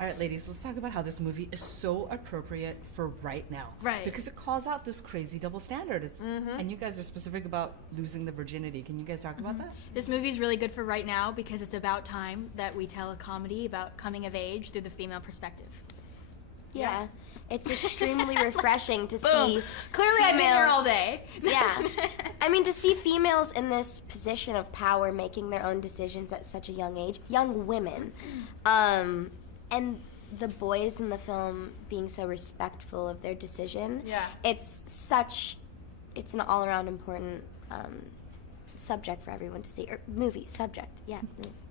All right, ladies, let's talk about how this movie is so appropriate for right now. Right. Because it calls out this crazy double standard. And you guys are specific about losing the virginity. Can you guys talk about that? This movie is really good for right now because it's about time that we tell a comedy about coming of age through the female perspective. Yeah. It's extremely refreshing to Boom. see. Clearly, I've been here all females. day. Yeah. I mean, to see females in this position of power making their own decisions at such a young age, young women, and the boys in the film being so respectful of their decision. Yeah. It's an all-around important subject for everyone to see. Or movie, subject, yeah.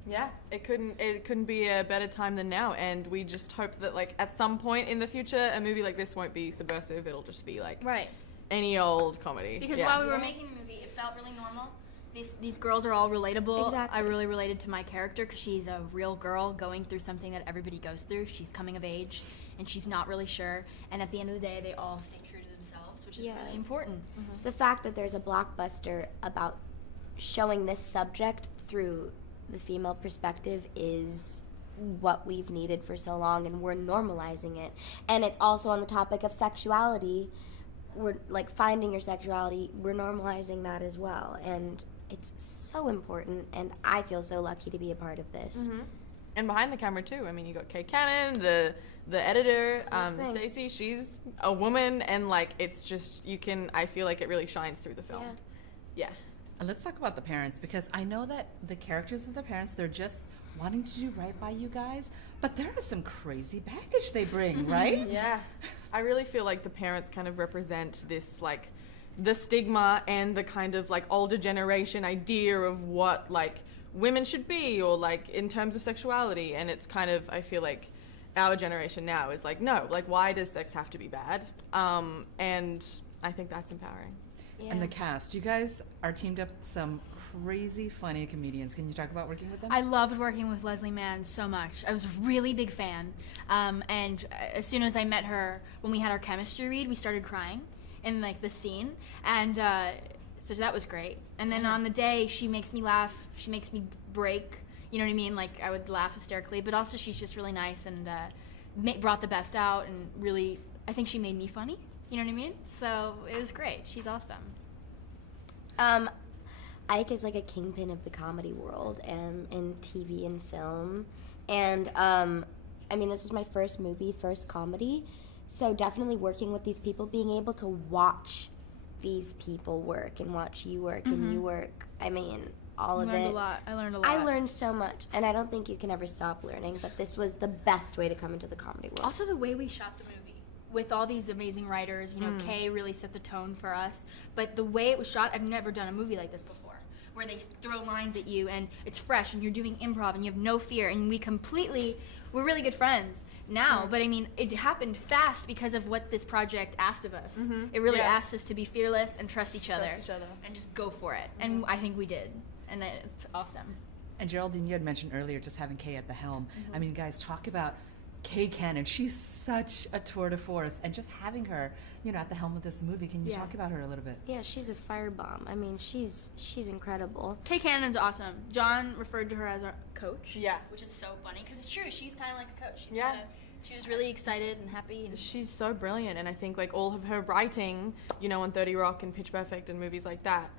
Yeah, it couldn't be a better time than now, and we just hope that like at some point in the future a movie like this won't be subversive, it'll just be like Right. any old comedy. Because yeah. while we were making the movie, it felt really normal. These girls are all relatable. Exactly. I really related to my character because she's a real girl going through something that everybody goes through. She's coming of age, and she's not really sure. And at the end of the day, they all stay true to themselves, which is Yeah. really important. The fact that there's a blockbuster about showing this subject through the female perspective is what we've needed for so long, and we're normalizing it. And it's also on the topic of sexuality. We're like finding your sexuality, we're normalizing that as well. And it's so important, and I feel so lucky to be a part of this. And behind the camera too. I mean, you got Kay Cannon, the editor, thing. Stacey. She's a woman, and like it's just I feel like it really shines through the film. Yeah. And let's talk about the parents, because I know that the characters of the parents, they're just wanting to do right by you guys, but there is some crazy baggage they bring, right? Yeah. I really feel like the parents kind of represent this like the stigma and the kind of like older generation idea of what like women should be, or like in terms of sexuality, and it's kind of, I feel like our generation now is like, no, like why does sex have to be bad? And I think that's empowering. Yeah. And the cast, you guys are teamed up with some crazy funny comedians. Can you talk about working with them? I loved working with Leslie Mann so much. I was a really big fan. And as soon as I met her, when we had our chemistry read, we started crying in like the scene. And so that was great. And then on the day, she makes me laugh. She makes me break. You know what I mean? Like I would laugh hysterically. But also she's just really nice and brought the best out, and really, I think she made me funny. You know what I mean? So it was great. She's awesome. Ike is like a kingpin of the comedy world and in TV and film. And I mean, this was my first movie, first comedy. So definitely working with these people, being able to watch these people work and watch you work and you work. I mean, all of it. A lot. I learned a lot. I learned so much, and I don't think you can ever stop learning, but this was the best way to come into the comedy world. Also, the way we shot the movie with all these amazing writers, you know, Kay really set the tone for us. But the way it was shot, I've never done a movie like this before, where they throw lines at you and it's fresh and you're doing improv and you have no fear, and we're really good friends now, but I mean, it happened fast because of what this project asked of us. It really asked us to be fearless and trust each other and just go for it. And I think we did, and it's awesome. And Geraldine, you had mentioned earlier just having Kay at the helm. I mean, guys, talk about Kay Cannon. She's such a tour de force, and just having her, you know, at the helm of this movie. Can you talk about her a little bit? Yeah, she's a firebomb. I mean, she's incredible. Kay Cannon's awesome. John referred to her as our coach. Yeah. Which is so funny, because it's true. She's kind of like a coach. Yeah. She was really excited and happy. And She's so brilliant, and I think like all of her writing, you know, on 30 Rock and Pitch Perfect and movies like that,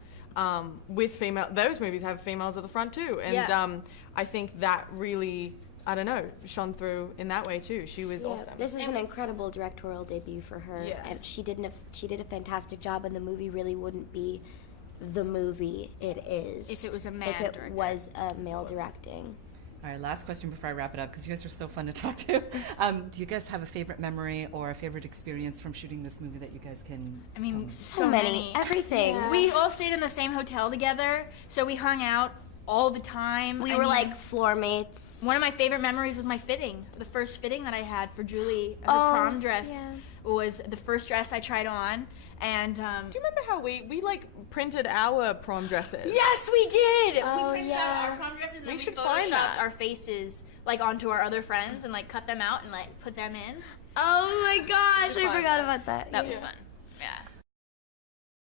with those movies have females at the front too, and I think that really, I don't know, shone through in that way too. She was awesome. This is an incredible directorial debut for her, and she did a fantastic job, and the movie really wouldn't be the movie it is if it was a man if it director. was a male directing. All right, last question before I wrap it up, because you guys are so fun to talk to. Do you guys have a favorite memory or a favorite experience from shooting this movie that you guys can I mean, tell me? so many. Everything. Yeah. We all stayed in the same hotel together, so we hung out all the time. We were like floor mates. One of my favorite memories was my fitting. The first fitting that I had for Julie, her prom dress, was the first dress I tried on. And do you remember how we like printed our prom dresses? Yes, we did. Oh, we printed out our prom dresses, and then we should find that. photoshopped our faces like onto our other friends and like cut them out and like put them in. Oh my gosh, I forgot about that. That was fun. Yeah.